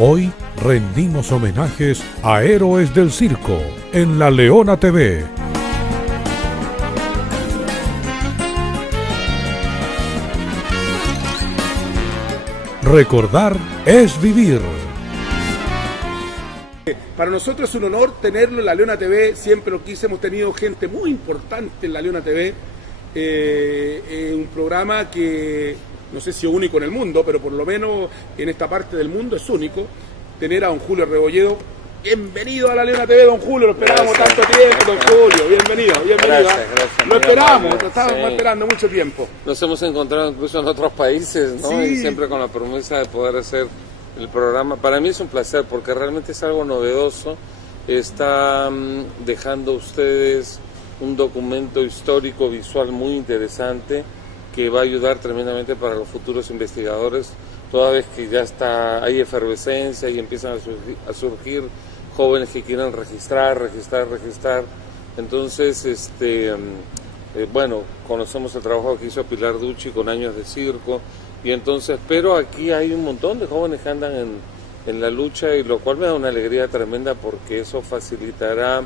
Hoy rendimos homenajes a héroes del circo en La Leona TV. Recordar es vivir. Para nosotros es un honor tenerlo en La Leona TV, siempre lo quise, hemos tenido gente muy importante en La Leona TV, un programa que no sé si es único en el mundo, pero por lo menos en esta parte del mundo es único, tener a don Julio Rebolledo. Bienvenido a La Leona TV, don Julio, lo esperábamos tanto tiempo, don Julio, bienvenido. Gracias, lo esperamos, lo estábamos esperando mucho tiempo. Nos hemos encontrado incluso en otros países, ¿no? Sí. Y siempre con la promesa de poder hacer el programa. Para mí es un placer porque realmente es algo novedoso. Están dejando ustedes un documento histórico visual muy interesante que va a ayudar tremendamente para los futuros investigadores, toda vez que ya hay efervescencia y empiezan a surgir jóvenes que quieren registrar. Entonces, bueno, conocemos el trabajo que hizo Pilar Ducci con Años de Circo, y entonces, pero aquí hay un montón de jóvenes que andan en la lucha, y lo cual me da una alegría tremenda porque eso facilitará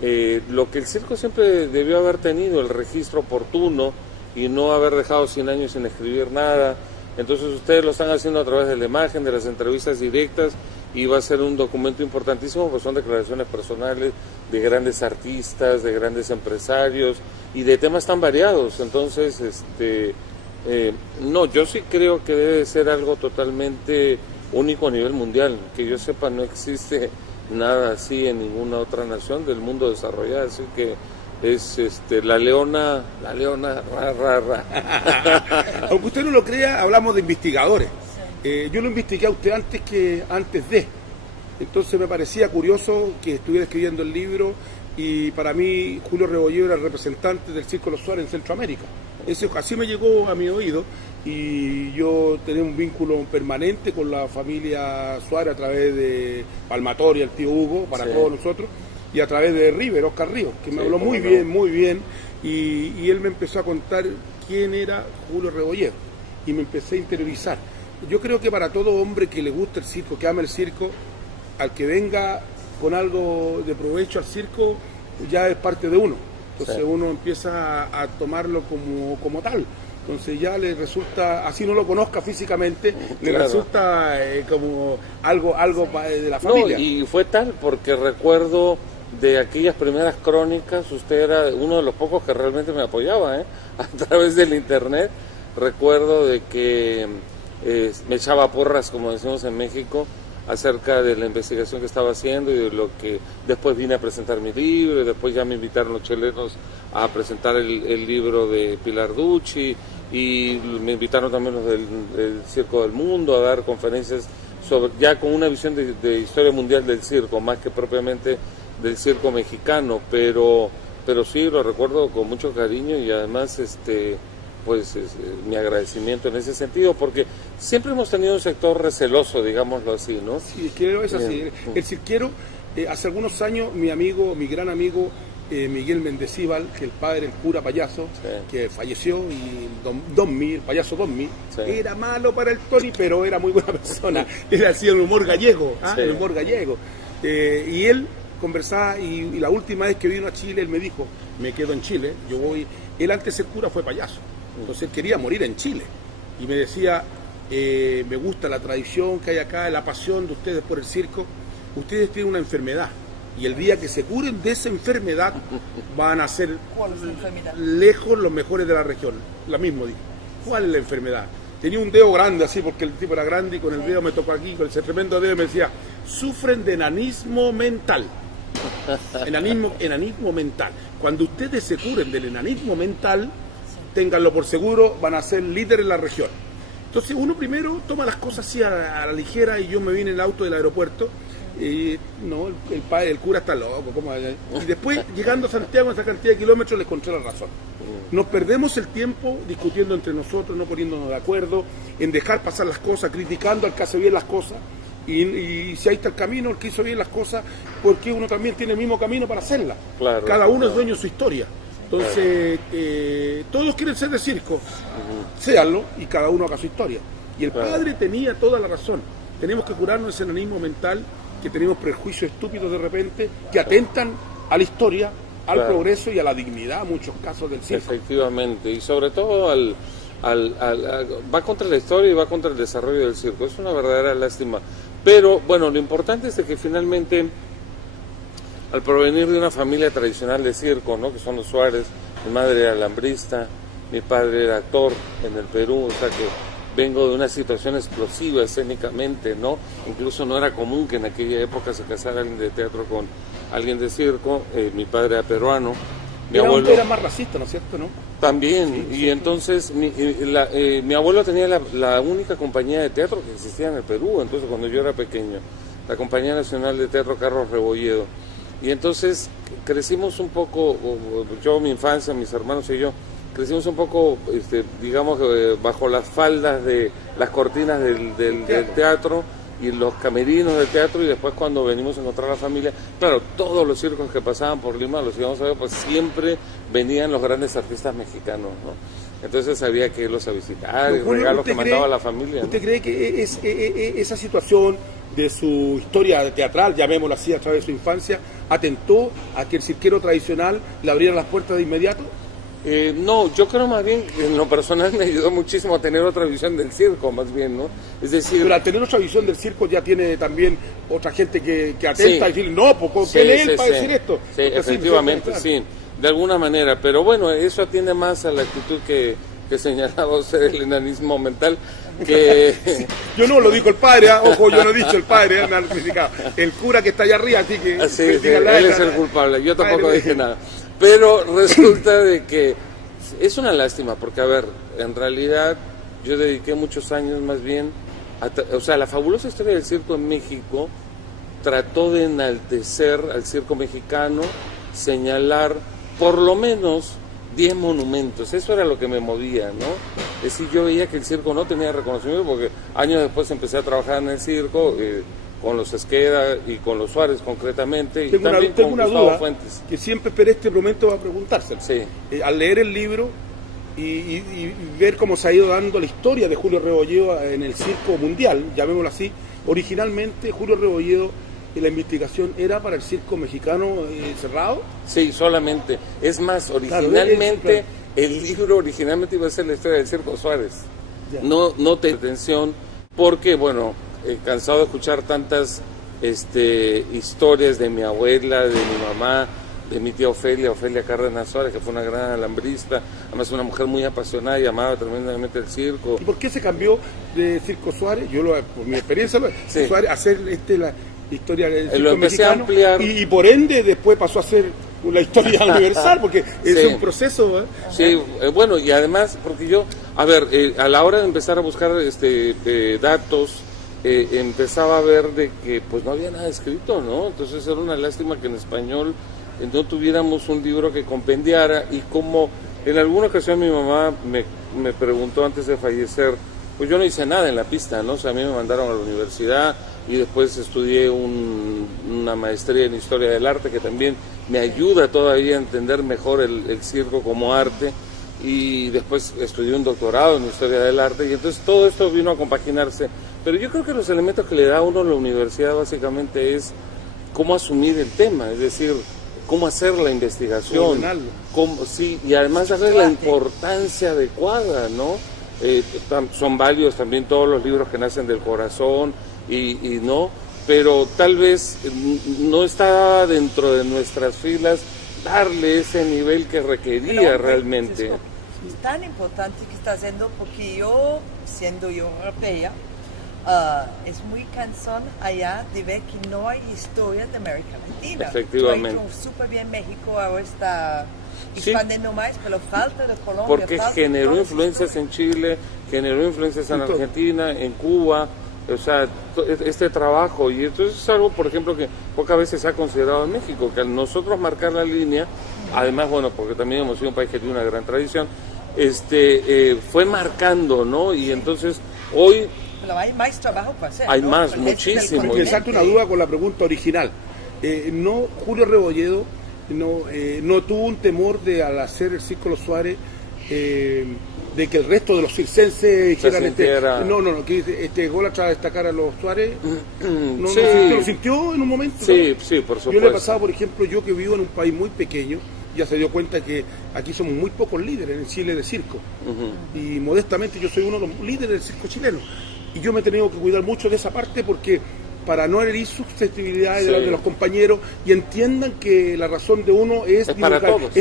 lo que el circo siempre debió haber tenido, el registro oportuno, y no haber dejado 100 años sin escribir nada. Entonces ustedes lo están haciendo a través de la imagen, de las entrevistas directas, y va a ser un documento importantísimo porque son declaraciones personales de grandes artistas, de grandes empresarios y de temas tan variados. Entonces, no, yo sí creo que debe ser algo totalmente único a nivel mundial. Que yo sepa, no existe nada así en ninguna otra nación del mundo desarrollado, así que es la leona, Aunque usted no lo crea, hablamos de investigadores. Yo lo investigué a usted antes de. Entonces me parecía curioso que estuviera escribiendo el libro, y para mí Julio Rebolledo era el representante del Circo Los Suárez en Centroamérica. Así me llegó a mi oído, y yo tenía un vínculo permanente con la familia Suárez a través de Palmatoria, el tío Hugo, para todos nosotros, y a través de River, Oscar Ríos, que me habló muy bien, y él me empezó a contar quién era Julio Rebolledo, y me empecé a interiorizar. Yo creo que para todo hombre que le gusta el circo, que ama el circo, al que venga con algo de provecho al circo, ya es parte de uno. Entonces uno empieza a tomarlo como tal. Entonces ya le resulta, así no lo conozca físicamente, le resulta como algo de la familia. No, y fue tal porque recuerdo de aquellas primeras crónicas, usted era uno de los pocos que realmente me apoyaba, a través del internet. Recuerdo de que me echaba porras, como decimos en México, acerca de la investigación que estaba haciendo y de lo que después vine a presentar mi libro, y después ya me invitaron los chilenos a presentar el libro de Pilar Ducci, y me invitaron también los del Circo del Mundo a dar conferencias ya con una visión de historia mundial del circo, más que propiamente del circo mexicano, pero sí lo recuerdo con mucho cariño, y además mi agradecimiento en ese sentido, porque siempre hemos tenido un sector receloso, digámoslo así, ¿no? Sí, es así. El cirquero, hace algunos años, mi gran amigo Miguel Mendecíbal, que el padre, el cura payaso, que falleció, y el payaso Don Mi, era malo para el Tony, pero era muy buena persona. Era así el humor gallego, el humor gallego. Y él conversaba, y la última vez que vino a Chile, él me dijo, me quedo en Chile, yo voy. Él antes de ser cura fue payaso. Entonces él quería morir en Chile, y me decía, me gusta la tradición que hay acá, la pasión de ustedes por el circo. Ustedes tienen una enfermedad, y el día que se curen de esa enfermedad van a ser lejos los mejores de la región. La misma dijo. ¿Cuál es la enfermedad? Tenía un dedo grande así, porque el tipo era grande, y con el dedo me tocó aquí, con ese tremendo dedo, me decía, sufren de enanismo mental. Enanismo mental. Cuando ustedes se curen del enanismo mental, ténganlo por seguro, van a ser líderes en la región. Entonces uno primero toma las cosas así a la ligera, y yo me vine en el auto del aeropuerto, y no, el cura está loco, y después llegando a Santiago, en esa cantidad de kilómetros, le encontré la razón. Nos perdemos el tiempo discutiendo entre nosotros, no poniéndonos de acuerdo, en dejar pasar las cosas, criticando al que hace bien las cosas, y si ahí está el camino, el que hizo bien las cosas, porque uno también tiene el mismo camino para hacerlas. Cada uno es dueño de su historia. Entonces, todos quieren ser de circo, séanlo, y cada uno haga su historia. Y el padre tenía toda la razón. tenemos que curarnos ese enanismo mental, que tenemos prejuicios estúpidos de repente, que atentan a la historia, al progreso y a la dignidad, en muchos casos, del circo. Efectivamente, y sobre todo va contra la historia y va contra el desarrollo del circo. Es una verdadera lástima. Pero, bueno, lo importante es de que finalmente, al provenir de una familia tradicional de circo, ¿no?, que son los Suárez, mi madre era alambrista, mi padre era actor en el Perú, o sea que vengo de una situación explosiva escénicamente, ¿no? Incluso no era común que en aquella época se casara alguien de teatro con alguien de circo. Mi padre era peruano. Mi abuelo era más racista, ¿no es cierto? ¿No? También, sí, y entonces mi abuelo tenía la única compañía de teatro que existía en el Perú, entonces cuando yo era pequeño, la Compañía Nacional de Teatro Carlos Rebolledo. Y entonces crecimos un poco, yo, mi infancia, mis hermanos y yo, crecimos un poco, digamos, bajo las faldas de las cortinas del teatro y los camerinos del teatro, y después cuando venimos a encontrar a la familia, claro, todos los circos que pasaban por Lima, los íbamos a ver, pues siempre venían los grandes artistas mexicanos, ¿no? Entonces había que irlos a visitar, y regalos que mandaba la familia. ¿Usted cree que esa situación de su historia teatral, llamémoslo así, a través de su infancia, atentó a que el cirquero tradicional le abriera las puertas de inmediato? No, yo creo más bien, en lo personal me ayudó muchísimo a tener otra visión del circo, más bien, ¿no? Es decir... Pero al tener otra visión del circo ya tiene también otra gente que atenta, sí, y decir, no, pues ¿qué lee él para decir esto? Sí, efectivamente, sí, de alguna manera, pero bueno, eso atiende más a la actitud que señalaba usted, el enanismo mental, que... Sí, yo no lo dijo el padre, ojo, yo no he dicho el padre, me han criticado. El cura que está allá arriba, así que... Sí, él es el culpable, yo tampoco dije nada. Pero resulta de que es una lástima, porque, a ver, en realidad yo dediqué muchos años más bien, o sea, la fabulosa historia del circo en México trató de enaltecer al circo mexicano, señalar por lo menos 10 monumentos, eso era lo que me movía, ¿no? Es decir, yo veía que el circo no tenía reconocimiento, porque años después empecé a trabajar en el circo, con los Esqueda y con los Suárez concretamente, tengo y también tengo con una Gustavo duda Fuentes. Que siempre esperé este momento a preguntárselo. Sí. Al leer el libro y ver cómo se ha ido dando la historia de Julio Rebolledo en el circo mundial, llamémoslo así, originalmente Julio Rebolledo, la investigación era para el circo mexicano cerrado. Sí, solamente. Es más, originalmente, el libro originalmente iba a ser la historia del circo Suárez. Ya. No te atención, porque, bueno, cansado de escuchar tantas historias de mi abuela, de mi mamá, de mi tía Ofelia Cárdenas Suárez, que fue una gran alambrista, además una mujer muy apasionada y amaba tremendamente el circo. ¿Y por qué se cambió de Circo Suárez? Yo, por mi experiencia, sí, Suárez, hacer la historia del circo mexicano, a ampliar, y por ende después pasó a ser la historia universal, porque es un proceso. Sí, bueno, y además, porque yo, a ver, a la hora de empezar a buscar datos, empezaba a ver de que pues no había nada escrito, ¿no? Entonces era una lástima que en español no tuviéramos un libro que compendiara, y como en alguna ocasión mi mamá me preguntó antes de fallecer, pues yo no hice nada en la pista, ¿no? O sea, a mí me mandaron a la universidad y después estudié una maestría en Historia del Arte, que también me ayuda todavía a entender mejor el circo como arte, y después estudié un doctorado en Historia del Arte, y entonces todo esto vino a compaginarse. Pero yo creo que los elementos que le da a uno la universidad básicamente es cómo asumir el tema, es decir, cómo hacer la investigación, sí, y además darle la importancia adecuada, ¿no? Son varios también todos los libros que nacen del corazón, y no, pero tal vez no está dentro de nuestras filas darle ese nivel que requería realmente. Es tan importante que está haciendo, porque yo, siendo yo europea, es muy cansón allá de ver que no hay historia de América Latina. Efectivamente. Súper bien México, ahora está expandiendo más, pero falta de Colombia. Porque generó influencias en Chile, generó influencias en Argentina, en Cuba, o sea, este trabajo, y entonces es algo, por ejemplo, que pocas veces se ha considerado en México, que al nosotros marcar la línea, además, bueno, porque también hemos sido un país que tiene una gran tradición, fue marcando, ¿no? Y entonces, hoy... Pero hay más trabajo para hacer. Hay más, muchísimo. Me salto una duda con la pregunta original. Julio Rebolledo no tuvo un temor de, al hacer el Círculo Suárez, de que el resto de los circenses dijeran sintiera... que este gol atrás destacar a los Suárez. ¿No, sí. ¿Lo sintió en un momento? Sí, ¿no? sí, por supuesto. Yo le he pasado, por ejemplo, yo que vivo en un país muy pequeño, ya se dio cuenta que aquí somos muy pocos líderes en Chile de circo. Y modestamente yo soy uno de los líderes del circo chileno. Y yo me he tenido que cuidar mucho de esa parte porque para no herir susceptibilidades de los compañeros y entiendan que la razón de uno es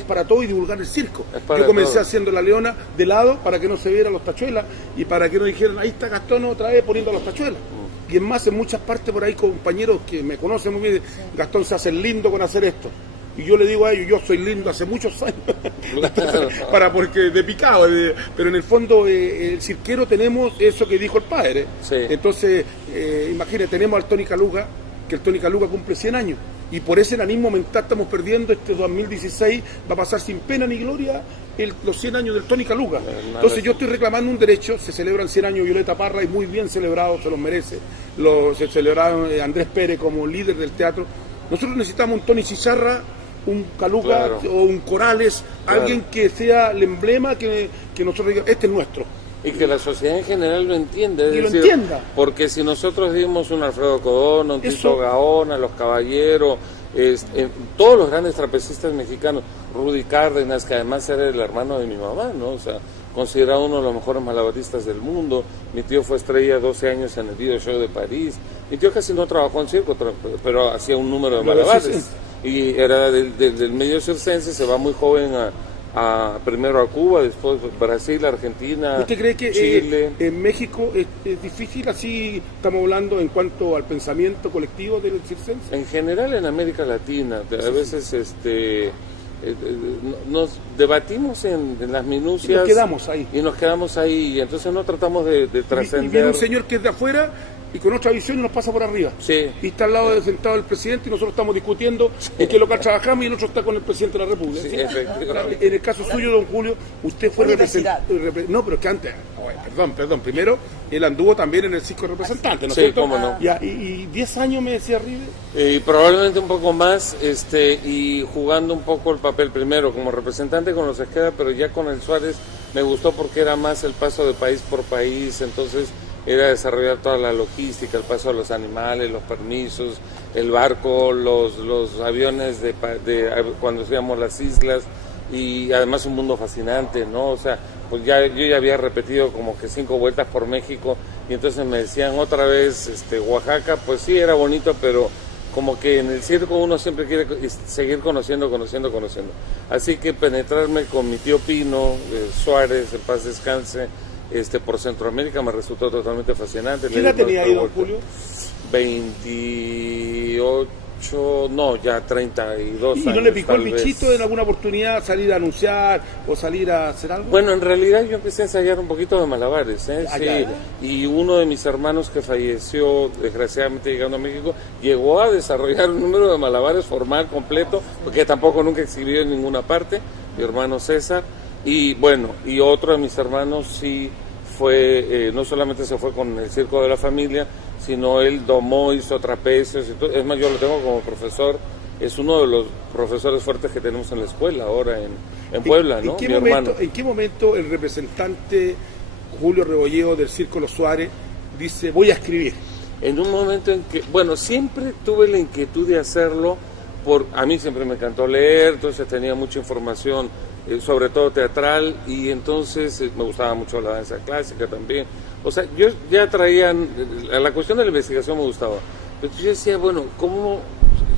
para todos y divulgar el circo. Yo comencé haciendo la Leona de lado para que no se vieran los tachuelas y para que no dijeran, ahí está Gastón otra vez poniendo los tachuelas. Y es más, en muchas partes por ahí compañeros que me conocen muy bien, Gastón se hace lindo con hacer esto. Y yo le digo a ellos, yo soy lindo hace muchos años, porque de picado, pero en el fondo el cirquero tenemos eso que dijo el padre. Sí. Entonces, imagínate, tenemos al Tony Caluga, que el Tony Caluga cumple 100 años, y por ese enanismo mental estamos perdiendo este 2016, va a pasar sin pena ni gloria los 100 años del Tony Caluga. Entonces yo estoy reclamando un derecho, se celebran 100 años Violeta Parra y muy bien celebrado, se los merece, se celebraron Andrés Pérez como líder del teatro. Nosotros necesitamos un Tony Chicharra, un Caluga o un Corales, alguien que sea el emblema que nosotros digamos, este es nuestro. Y que la sociedad en general lo entienda. Y lo entienda. Porque si nosotros dimos un Alfredo Codón, un Tito Gaona, Los Caballeros, todos los grandes trapecistas mexicanos, Rudy Cárdenas, que además era el hermano de mi mamá, ¿no? O sea, considerado uno de los mejores malabaristas del mundo. Mi tío fue estrella 12 años en el Video Show de París. Mi tío casi no trabajó en circo, pero hacía un número de malabares. Y era del medio circense, se va muy joven primero a Cuba, después Brasil, Argentina, ¿Usted cree que Chile. En México es difícil, así estamos hablando en cuanto al pensamiento colectivo del circense? En general en América Latina, a veces nos debatimos en las minucias. Y nos quedamos ahí, y entonces no tratamos de trascender. Y viene un señor que es de afuera y con otra visión nos pasa por arriba. Sí. Y está al lado sentado el presidente y nosotros estamos discutiendo en qué local trabajamos y el otro está con el presidente de la República. Sí, ¿sí? efectivamente. En el caso suyo, don Julio, usted fue representante. No, pero es que antes, perdón, primero él anduvo también en el circo representante, ¿no es cierto? Cómo no. Y 10 años me decía Rive. Y probablemente un poco más, y jugando un poco el papel primero como representante con los Esqueda, pero ya con el Suárez me gustó porque era más el paso de país por país, entonces era desarrollar toda la logística, el paso de los animales, los permisos, el barco, los aviones de cuando íbamos las islas, y además un mundo fascinante, ¿no? O sea, pues yo ya había repetido como que 5 vueltas por México, y entonces me decían otra vez Oaxaca, pues sí, era bonito, pero como que en el circo uno siempre quiere seguir conociendo. Así que penetrarme con mi tío Pino, Suárez, en paz descanse, por Centroamérica me resultó totalmente fascinante. ¿Qué edad tenía ahí, don Julio? 28, no, ya 32 años. ¿Y no le picó el tal bichito vez. en alguna oportunidad salir a anunciar o salir a hacer algo? Bueno, en realidad yo empecé a ensayar un poquito de malabares, sí. Ya. Y uno de mis hermanos que falleció, desgraciadamente llegando a México, llegó a desarrollar un número de malabares formal, completo, porque tampoco nunca exhibió en ninguna parte, mi hermano César. Y bueno, y otro de mis hermanos sí fue, no solamente se fue con el circo de la familia, sino él domó, hizo trapecios, y todo. Es más, yo lo tengo como profesor, es uno de los profesores fuertes que tenemos en la escuela ahora en Puebla, ¿no? ¿En qué momento el representante Julio Rebolledo del Circo Los Suárez dice, voy a escribir? En un momento en que, bueno, siempre tuve la inquietud de hacerlo, a mí siempre me encantó leer, entonces tenía mucha información, sobre todo teatral, y entonces me gustaba mucho la danza clásica también. O sea, yo ya traía, la cuestión de la investigación me gustaba, pero yo decía, bueno, ¿cómo?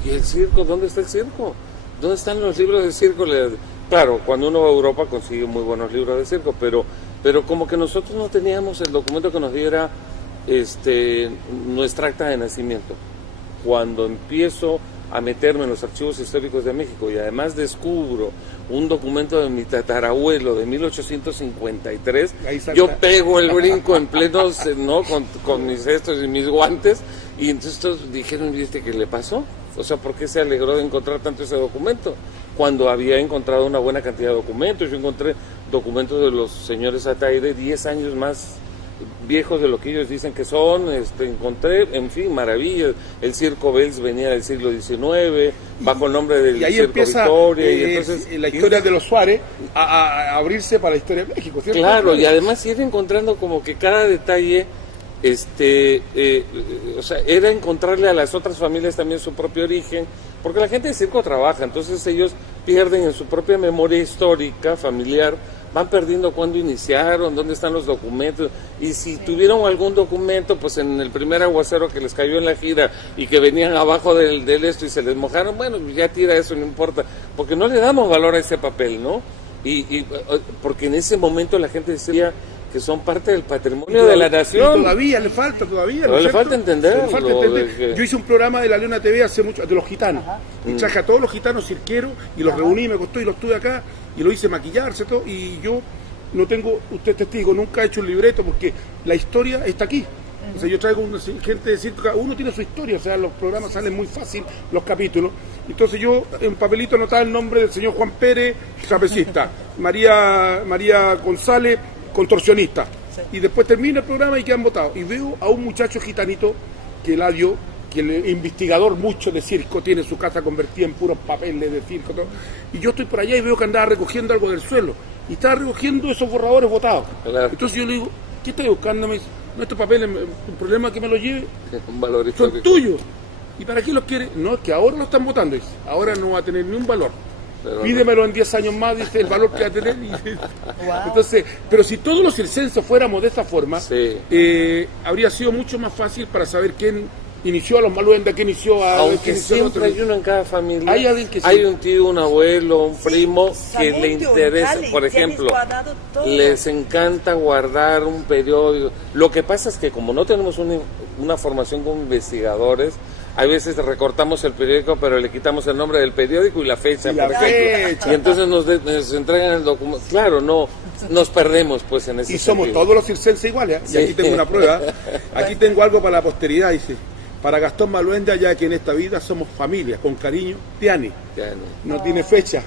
¿Y el circo? ¿Dónde está el circo? ¿Dónde están los libros de circo? Claro, cuando uno va a Europa consigue muy buenos libros de circo, pero como que nosotros no teníamos el documento que nos diera nuestra acta de nacimiento. Cuando empiezo a meterme en los archivos históricos de México y además descubro un documento de mi tatarabuelo de 1853, yo pego el brinco en pleno, ¿no? con mis cestos y mis guantes, y entonces todos dijeron, ¿viste qué le pasó? O sea, ¿por qué se alegró de encontrar tanto ese documento? Cuando había encontrado una buena cantidad de documentos. Yo encontré documentos de los señores Ataide 10 años más viejos de lo que ellos dicen que son, encontré, en fin, maravillas. El Circo Bells venía del siglo XIX, bajo el nombre del y ahí Circo empieza Victoria, y entonces la historia de los Suárez a abrirse para la historia de México, ¿cierto? claro, y además ir encontrando como que cada detalle, o sea, era encontrarle a las otras familias también su propio origen, porque la gente de circo trabaja, entonces ellos pierden en su propia memoria histórica, familiar, van perdiendo cuándo iniciaron, dónde están los documentos, y si tuvieron algún documento, pues en el primer aguacero que les cayó en la gira y que venían abajo del esto y se les mojaron, bueno, ya tira eso, no importa, porque no le damos valor a ese papel, ¿no? Y porque en ese momento la gente decía que son parte del patrimonio de la nación. Y todavía le falta, Pero le falta entender. Yo hice un programa de la Leona TV hace mucho, de los gitanos. Y traje a todos los gitanos cirqueros y los reuní, me costó y los tuve acá y lo hice maquillarse todo. Y yo no tengo, usted es testigo, nunca he hecho un libreto porque la historia está aquí. O sea, yo traigo gente de circo, cada uno tiene su historia, o sea, los programas salen muy fácil, los capítulos. Entonces yo en papelito anotaba el nombre del señor Juan Pérez, trapecista, María González, contorsionista. Sí. Y después termina el programa y quedan votados. Y veo a un muchacho gitanito que el investigador mucho de circo, tiene su casa convertida en puros papeles de circo, todo. Y yo estoy por allá y veo que andaba recogiendo algo del suelo. Y estaba recogiendo esos borradores votados. Claro. Entonces yo le digo, ¿qué estás buscando? Me dice, no, estos papeles, un problema que me los lleve, son tuyos. ¿Y para qué los quiere? No, es que ahora lo están votando, dice. Ahora no va a tener ni un valor. Pero pídemelo en 10 años más, dice, el valor que va a tener. Wow. Entonces, pero si todos los circenses fuéramos de esa forma, sí, habría sido mucho más fácil para saber quién inició a los Maluenda, quién inició a... Aunque siempre hay uno en cada familia, hay un tío, un abuelo, un primo que le interesa, por ejemplo, les encanta guardar un periódico. Lo que pasa es que como no tenemos una formación como investigadores, hay veces recortamos el periódico, pero le quitamos el nombre del periódico y la fecha, por ejemplo. Y entonces nos entregan el documento. Claro, no, nos perdemos pues en ese Y somos sentido. todos los circenses iguales, ¿eh? Y aquí tengo una prueba. Aquí tengo algo para la posteridad, dice. Para Gastón Maluenda, ya que en esta vida somos familia, con cariño, Tiani. No tiene fecha.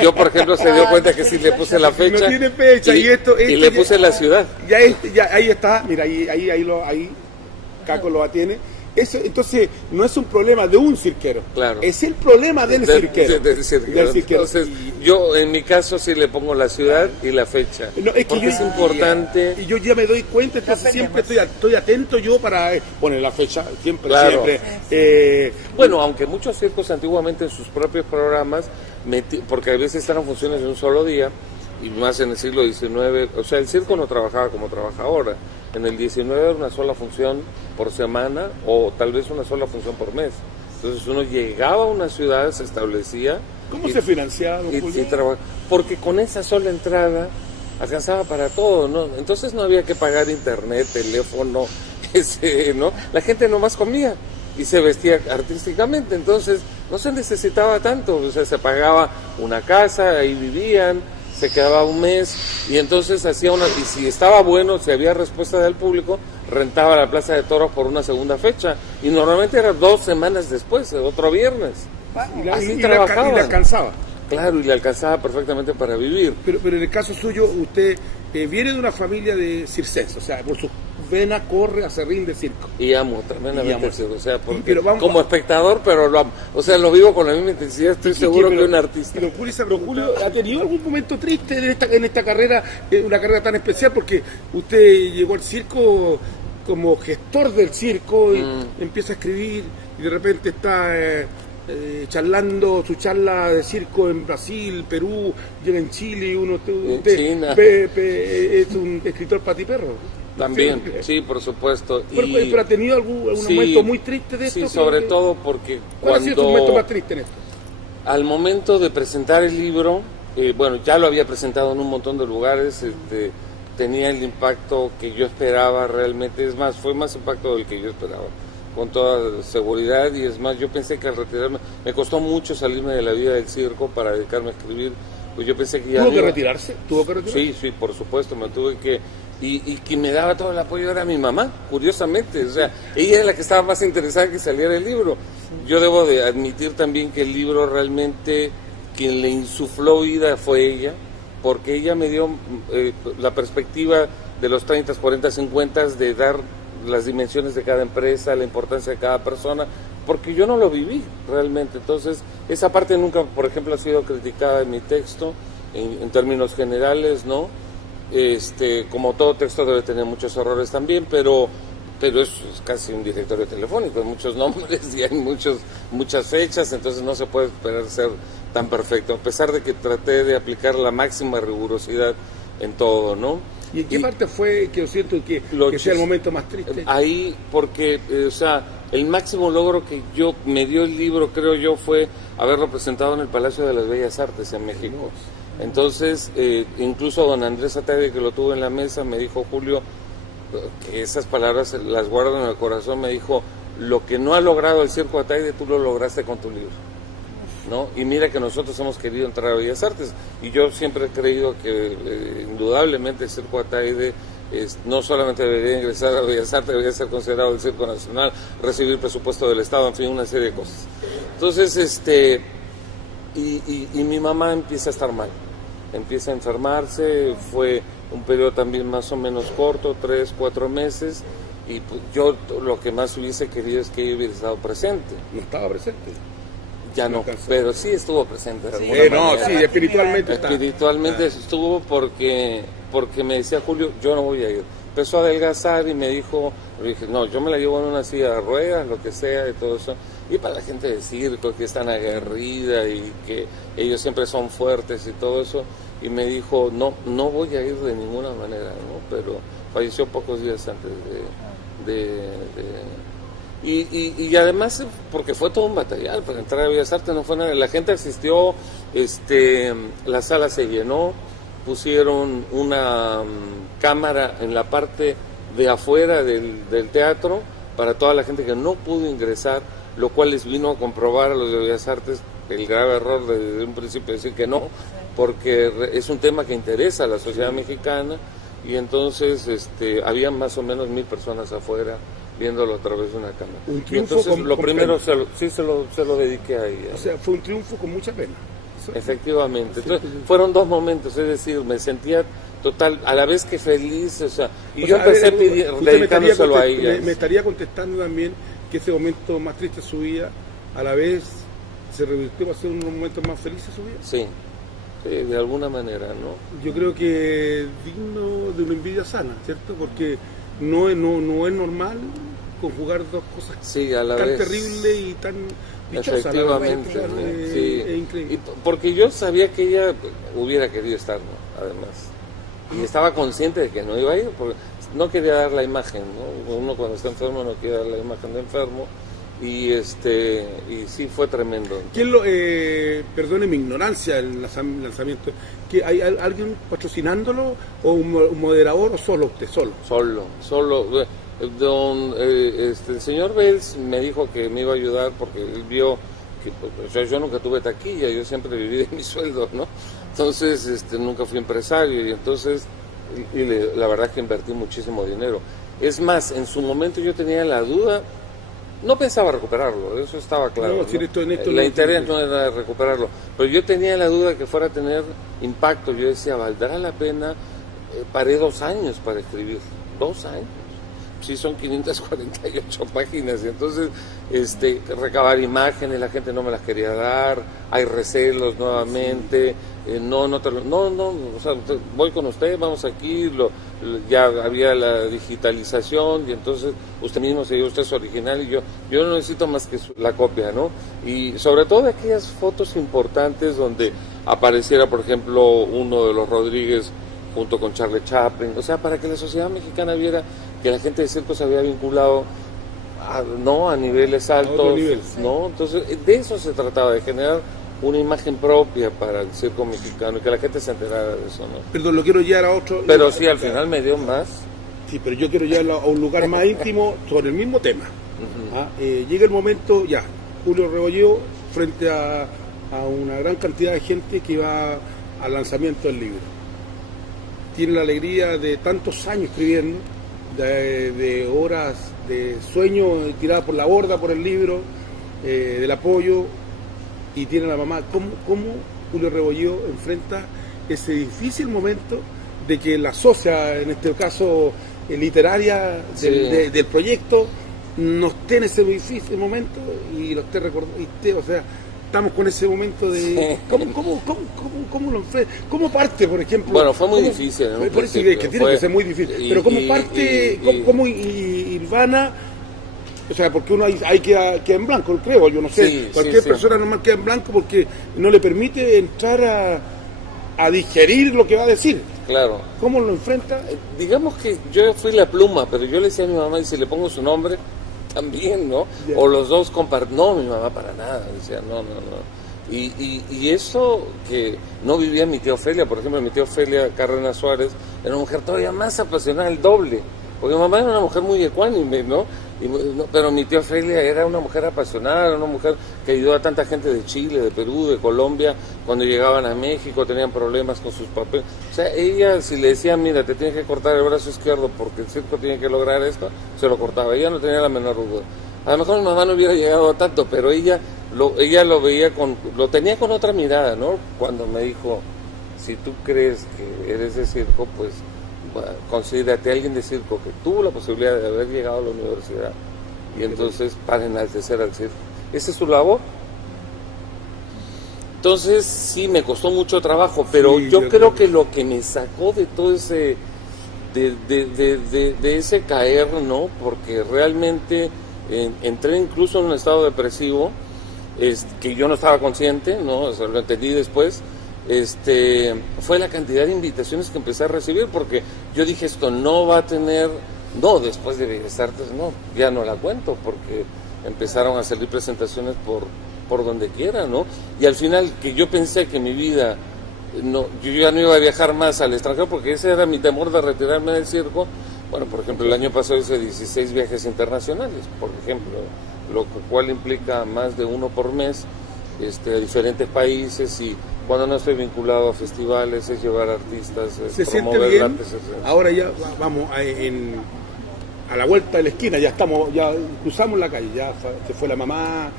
Yo, por ejemplo, se dio cuenta que sí le puse la fecha. No tiene fecha. Y le puse la ciudad. Ya ahí está, mira, ahí Caco lo tiene. Eso, entonces, no es un problema de un cirquero, claro, es el problema del cirquero. Del cirquero. Entonces, yo en mi caso sí le pongo la ciudad y la fecha, no, porque es importante. Y yo ya me doy cuenta, entonces siempre estoy atento yo para poner la fecha, siempre, claro, siempre. Bueno, aunque muchos circos antiguamente en sus propios programas, porque a veces están en funciones de un solo día, y más en el siglo XIX, o sea, el circo no trabajaba como trabaja ahora. En el 19 era una sola función por semana o tal vez una sola función por mes. Entonces uno llegaba a una ciudad, se establecía. ¿Cómo se financiaba? Porque con esa sola entrada alcanzaba para todo, ¿no? Entonces no había que pagar internet, teléfono, ¿no? La gente nomás comía y se vestía artísticamente, entonces no se necesitaba tanto, o sea, se pagaba una casa, ahí vivían, se quedaba un mes y entonces hacía y si estaba bueno, si había respuesta del público, rentaba la Plaza de Toros por una segunda fecha y normalmente era 2 semanas después, otro viernes. Así trabajaban. Y le alcanzaba. Claro, y le alcanzaba perfectamente para vivir. Pero en el caso suyo, usted viene de una familia de circenses, o sea, por su vena corre a serrín de circo. Y amo tremendamente el circo, o sea, como espectador, pero lo amo. O sea, lo vivo con la misma intensidad, estoy seguro que un artista. Pero Julio, ¿ha tenido algún momento triste en esta carrera, una carrera tan especial? Porque usted llegó al circo como gestor del circo y empieza a escribir y de repente está... charlando su charla de circo en Brasil, Perú, llega en Chile, China. Es un escritor patiperro. También, sí, por supuesto. Pero ha tenido algún momento muy triste de esto. Sí, sobre todo porque ¿cuál ha sido tu momento más triste en esto? Al momento de presentar el libro, bueno, ya lo había presentado en un montón de lugares, tenía el impacto que yo esperaba realmente, es más, fue más impacto del que yo esperaba. Con toda seguridad, y es más, yo pensé que al retirarme, me costó mucho salirme de la vida del circo para dedicarme a escribir, pues yo pensé que ya... ¿Tuvo que retirarse? Sí, por supuesto, me tuve que... Y quien me daba todo el apoyo era mi mamá, curiosamente, o sea, ella es la que estaba más interesada en que saliera el libro. Yo debo de admitir también que el libro realmente, quien le insufló vida fue ella, porque ella me dio la perspectiva de los 30, 40, 50, de dar las dimensiones de cada empresa, la importancia de cada persona, porque yo no lo viví realmente. Entonces, esa parte nunca, por ejemplo, ha sido criticada en mi texto, en términos generales, ¿no? Como todo texto debe tener muchos errores también, pero es casi un directorio telefónico, hay muchos nombres y hay muchas fechas, entonces no se puede esperar ser tan perfecto, a pesar de que traté de aplicar la máxima rigurosidad en todo, ¿no? ¿Y en qué parte fue que yo siento que sea el momento más triste? Ahí, porque, el máximo logro que me dio el libro, creo yo, fue haberlo presentado en el Palacio de las Bellas Artes en México. Entonces, incluso don Andrés Ataide, que lo tuvo en la mesa, me dijo, Julio, que esas palabras las guardo en el corazón, me dijo, lo que no ha logrado el Circo Ataide, tú lo lograste con tu libro, ¿no? Y mira que nosotros hemos querido entrar a Bellas Artes, y yo siempre he creído que indudablemente el Circo Ataide no solamente debería ingresar a Bellas Artes, debería ser considerado el Circo Nacional, recibir presupuesto del Estado, en fin, una serie de cosas. Entonces, y mi mamá empieza a estar mal, empieza a enfermarse, fue un periodo también más o menos corto, 3, 4 meses, y pues yo lo que más hubiese querido es que ella hubiera estado presente. ¿No estaba presente? Ya no, pero sí estuvo presente. Sí, espiritualmente está. Espiritualmente estuvo porque me decía Julio, yo no voy a ir. Empezó a adelgazar y me dijo, le dije, no, yo me la llevo en una silla de ruedas, lo que sea y todo eso. Y para la gente de circo, que es tan aguerrida y que ellos siempre son fuertes y todo eso. Y me dijo, no voy a ir de ninguna manera, ¿no? Pero falleció pocos días antes y además porque fue todo un batallar para entrar a Bellas Artes, no fue nada, la gente asistió, la sala se llenó, pusieron una cámara en la parte de afuera del teatro para toda la gente que no pudo ingresar, lo cual les vino a comprobar a los de Bellas Artes el grave error de un principio decir que no, porque es un tema que interesa a la sociedad mexicana, y entonces había más o menos 1,000 personas afuera viéndolo a través de una cámara. Un triunfo. Y entonces con primero se lo dediqué a ella. O sea, fue un triunfo con mucha pena. Efectivamente. Entonces, fueron 2 momentos, es decir, me sentía total, a la vez que feliz, y yo empecé dedicándoselo a ella. Me estaría contestando también que ese momento más triste de su vida, a la vez se revirtió para ser un momento más feliz de su vida. Sí, de alguna manera, ¿no? Yo creo que digno de una envidia sana, ¿cierto? Porque no es normal conjugar 2 cosas a la tan vez terribles y tan dichosas. Efectivamente, sí. Es increíble. Porque yo sabía que ella hubiera querido estar, ¿no? Además. Y estaba consciente de que no iba a ir, porque no quería dar la imagen, ¿no? Uno cuando está enfermo no quiere dar la imagen de enfermo. Y sí fue tremendo. ¿Quién perdone mi ignorancia el lanzamiento, que hay alguien patrocinándolo o un moderador o solo usted? Solo. El señor Bells me dijo que me iba a ayudar porque él vio que yo nunca tuve taquilla, yo siempre viví de mi sueldo, ¿no? Entonces nunca fui empresario, y entonces la verdad es que invertí muchísimo dinero. Es más, en su momento yo tenía la duda. No pensaba recuperarlo, eso estaba claro. No, si esto la interés no era recuperarlo, pero yo tenía la duda de que fuera a tener impacto. Yo decía, ¿valdrá la pena? Paré 2 años para escribir, 2 años. Sí, son 548 páginas, y entonces recabar imágenes, la gente no me las quería dar, hay recelos nuevamente, o sea, voy con usted, vamos aquí, ya había la digitalización, y entonces usted mismo se dio usted su original, y yo no necesito más que la copia, ¿no? Y sobre todo de aquellas fotos importantes donde apareciera, por ejemplo, uno de los Rodríguez junto con Charlie Chaplin, o sea, para que la sociedad mexicana viera que la gente de circo se había vinculado a niveles altos, ¿no? Entonces, de eso se trataba, de generar una imagen propia para el circo mexicano y que la gente se enterara de eso, ¿no? Perdón, lo quiero llevar a otro... Pero sí, al final me dio más. Sí, pero yo quiero llevarlo a un lugar más íntimo sobre el mismo tema. Llega el momento, Julio Rebolledo, frente a una gran cantidad de gente que va al lanzamiento del libro. Tiene la alegría de tantos años escribiendo, de horas de sueño tiradas por la borda por el libro, del apoyo, y tiene a la mamá. ¿Cómo Julio Rebolledo enfrenta ese difícil momento de que la socia, en este caso literaria del proyecto, no esté en ese difícil momento y lo esté recordando, o sea, estamos con ese momento de ¿cómo lo enfrenta? ¿Cómo parte, por ejemplo? Bueno, fue muy difícil, ¿no? Me parece que tiene que ser muy difícil, pero ¿cómo parte, cómo Ivana? O sea, porque uno ahí queda en blanco, creo, yo no sé. Sí, cualquier persona normal queda en blanco porque no le permite entrar a digerir lo que va a decir. Claro. ¿Cómo lo enfrenta? Digamos que yo fui la pluma, pero yo le decía a mi mamá, y si le pongo su nombre, también, ¿no? Yeah. O los dos comparten. No, mi mamá para nada, decía, no. Y eso que no vivía mi tía Ofelia, por ejemplo, mi tía Ofelia Cárdenas Suárez, era una mujer todavía más apasionada, el doble. Porque mi mamá era una mujer muy ecuánime, ¿no? Pero mi tía Ofelia era una mujer apasionada, una mujer que ayudó a tanta gente de Chile, de Perú, de Colombia, cuando llegaban a México, tenían problemas con sus papeles. O sea, ella, si le decían, mira, te tienes que cortar el brazo izquierdo porque el circo tiene que lograr esto, se lo cortaba. Ella no tenía la menor duda. A lo mejor mi mamá no hubiera llegado a tanto, pero ella lo veía lo tenía con otra mirada, ¿no? Cuando me dijo, si tú crees que eres de circo, pues considérate alguien de circo que tuvo la posibilidad de haber llegado a la universidad y entonces para enaltecer al circo. Esa es su labor. Entonces sí me costó mucho trabajo, pero sí, yo creo que lo que me sacó de todo ese de ese caer, ¿no? Porque realmente entré incluso en un estado depresivo, que yo no estaba consciente, ¿no? O sea, lo entendí después. Fue la cantidad de invitaciones que empecé a recibir, porque yo dije, esto no va a tener, no, después de Bellas Artes, no, ya no la cuento, porque empezaron a salir presentaciones por donde quiera, ¿no? Y al final, que yo pensé que mi vida, yo ya no iba a viajar más al extranjero, porque ese era mi temor de retirarme del circo. Bueno, por ejemplo, el año pasado hice 16 viajes internacionales, por ejemplo, lo cual implica más de uno por mes, a diferentes países, y cuando no estoy vinculado a festivales es llevar artistas, se siente bien. Ahora ya vamos a la vuelta de la esquina, ya cruzamos la calle, ya se fue la mamá,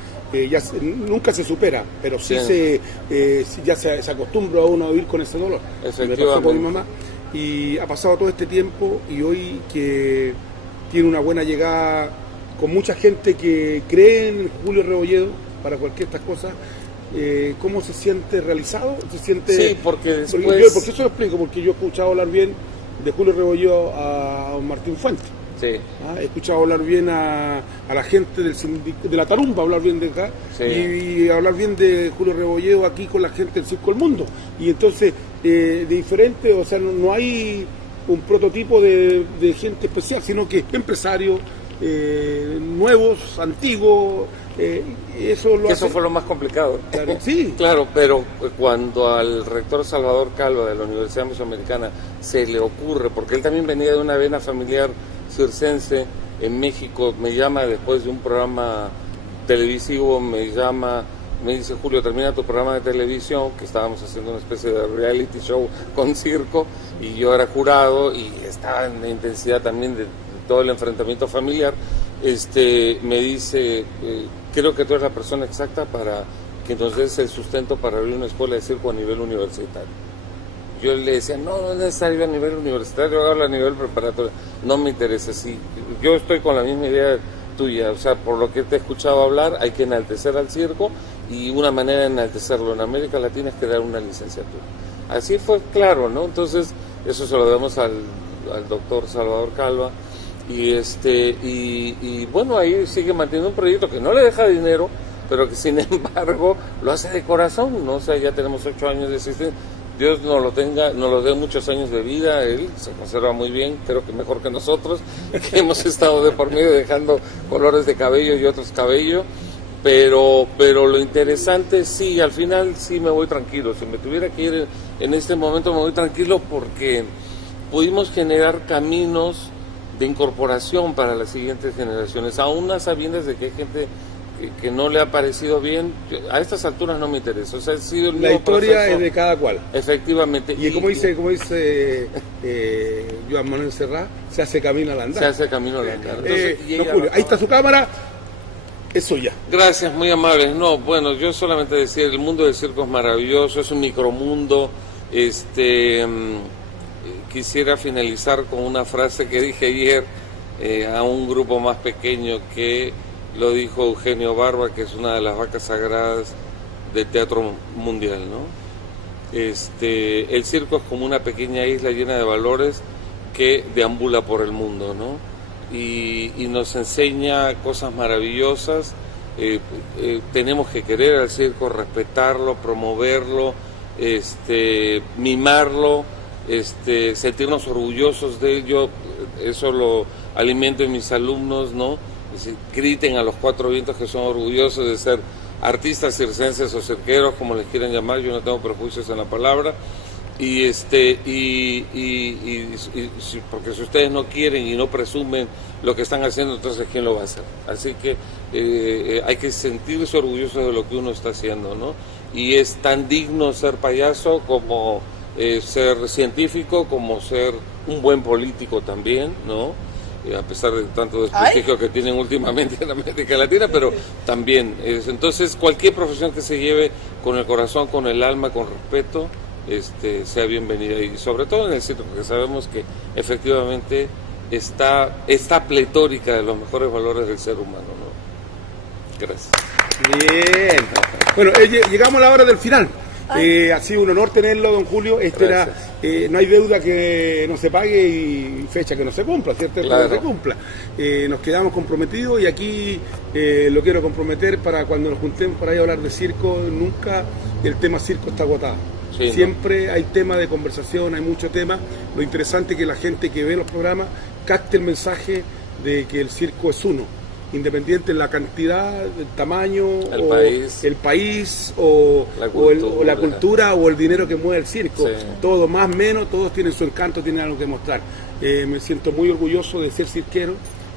nunca se supera, pero sí, ya se acostumbra a uno a vivir con ese dolor. Me pasó con mi mamá y ha pasado todo este tiempo, y hoy que tiene una buena llegada con mucha gente que cree en Julio Rebolledo para cualquier estas cosas. ¿Cómo se siente realizado? Sí, porque después... Porque eso lo explico, porque yo he escuchado hablar bien de Julio Rebolledo a Martín Fuentes. Sí. He escuchado hablar bien a la gente de la Tarumba, hablar bien de acá, sí. y hablar bien de Julio Rebolledo aquí con la gente del Circo del Mundo. Y entonces, de diferente, o sea, no hay un prototipo de gente especial, sino que empresarios nuevos, antiguos. Eso fue lo más complicado. Claro, sí. Claro, pero cuando al rector Salvador Calva de la Universidad Mesoamericana se le ocurre, porque él también venía de una vena familiar circense en México, me llama después de un programa televisivo, me dice, Julio, termina tu programa de televisión, que estábamos haciendo una especie de reality show con circo, y yo era jurado y estaba en la intensidad también de todo el enfrentamiento familiar. Me dice, creo que tú eres la persona exacta para que nos des el sustento para abrir una escuela de circo a nivel universitario. Yo le decía, no es necesario a nivel universitario, hágalo a nivel preparatorio. No me interesa, sí. Yo estoy con la misma idea tuya, o sea, por lo que te he escuchado hablar, hay que enaltecer al circo, y una manera de enaltecerlo en América Latina es crear una licenciatura. Así fue claro, ¿no? Entonces, eso se lo damos al doctor Salvador Calva. Y bueno, ahí sigue manteniendo un proyecto que no le deja dinero, pero que sin embargo lo hace de corazón, ¿no? O sea, ya tenemos 8 años de existencia. Dios nos lo dé muchos años de vida. Él se conserva muy bien, creo que mejor que nosotros, que hemos estado de por medio dejando colores de cabello y otros cabello. Pero lo interesante, sí, al final sí me voy tranquilo. Si me tuviera que ir en este momento, me voy tranquilo, porque pudimos generar caminos de incorporación para las siguientes generaciones, aún a sabiendas de que hay gente que no le ha parecido bien. A estas alturas no me interesa, o sea, ha sido el la historia proceso, es de cada cual. Efectivamente. Y como dice Joan Manuel Serrat, se hace camino al andar. Se hace camino al andar. Julio, ahí está su cámara, eso ya. Gracias, muy amables. No, bueno, yo solamente decir, el mundo del circo es maravilloso, es un micromundo, quisiera finalizar con una frase que dije ayer a un grupo más pequeño, que lo dijo Eugenio Barba, que es una de las vacas sagradas del teatro mundial, ¿no? El circo es como una pequeña isla llena de valores que deambula por el mundo, ¿no? Y nos enseña cosas maravillosas. Tenemos que querer al circo, respetarlo, promoverlo, mimarlo, sentirnos orgullosos de ello. Eso lo alimento en mis alumnos, ¿no? Griten a los cuatro vientos que son orgullosos de ser artistas circenses o cirqueros, como les quieran llamar. Yo no tengo prejuicios en la palabra. Porque si ustedes no quieren y no presumen lo que están haciendo, entonces ¿quién lo va a hacer? Así que hay que sentirse orgullosos de lo que uno está haciendo, ¿no? Y es tan digno ser payaso como ser científico, como ser un buen político también, ¿no? A pesar de tanto desprestigio que tienen últimamente en América Latina, pero también entonces cualquier profesión que se lleve con el corazón, con el alma, con respeto, sea bienvenida, y sobre todo en el circo, porque sabemos que efectivamente está pletórica de los mejores valores del ser humano, ¿no? Gracias. Bien. Bueno, llegamos a la hora del final. Ha sido un honor tenerlo, don Julio. No hay deuda que no se pague y fecha que no se cumpla, ¿cierto? Claro. Que no se cumpla. Nos quedamos comprometidos, y aquí lo quiero comprometer para cuando nos juntemos para ir a hablar de circo. Nunca el tema circo está agotado. Sí, siempre ¿no? Hay tema de conversación, hay mucho tema. Lo interesante es que la gente que ve los programas capte el mensaje de que el circo es uno, independiente de la cantidad, el tamaño, el país o la cultura o el dinero que mueve el circo. Sí. Todo más menos, todos tienen su encanto, tienen algo que mostrar. Me siento muy orgulloso de ser cirquero,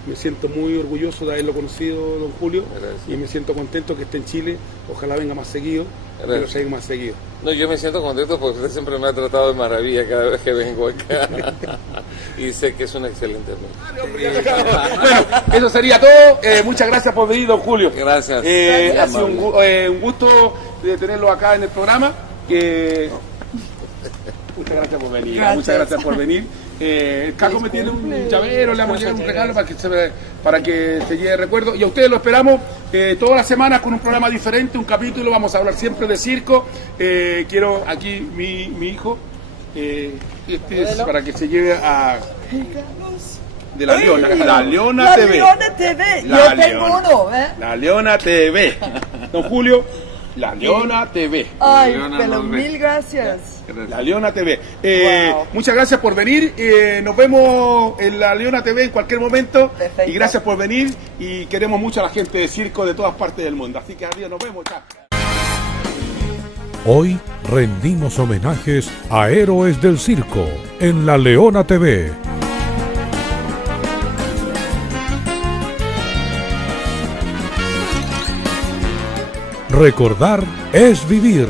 me siento muy orgulloso de haberlo conocido, don Julio. Gracias. Y me siento contento que esté en Chile. Ojalá venga más seguido, que lo traiga más seguido. No, yo me siento contento porque usted siempre me ha tratado de maravilla cada vez que vengo acá. Y sé que es un excelente amigo. Bueno, eso sería todo. Muchas gracias por venir, don Julio. Gracias. Ha sido un gusto de tenerlo acá en el programa. Muchas gracias por venir. Gracias. Muchas gracias por venir. El Caco me tiene un llavero, le vamos a llevar un regalo para que se lleve recuerdo. Y a ustedes lo esperamos todas las semanas con un programa diferente, un capítulo. Vamos a hablar siempre de circo. Quiero aquí mi hijo, es para que se lleve a... de la Leona, la Leona TV. La Leona TV, yo tengo uno, La Leona TV. Don Julio, La Leona TV. Ay, Leona pero mil gracias. La Leona TV. Muchas gracias por venir. Nos vemos en La Leona TV en cualquier momento. Perfecto. Y gracias por venir. Y queremos mucho a la gente de circo de todas partes del mundo. Así que adiós, nos vemos. Chao. Hoy rendimos homenajes a héroes del circo en La Leona TV. Recordar es vivir.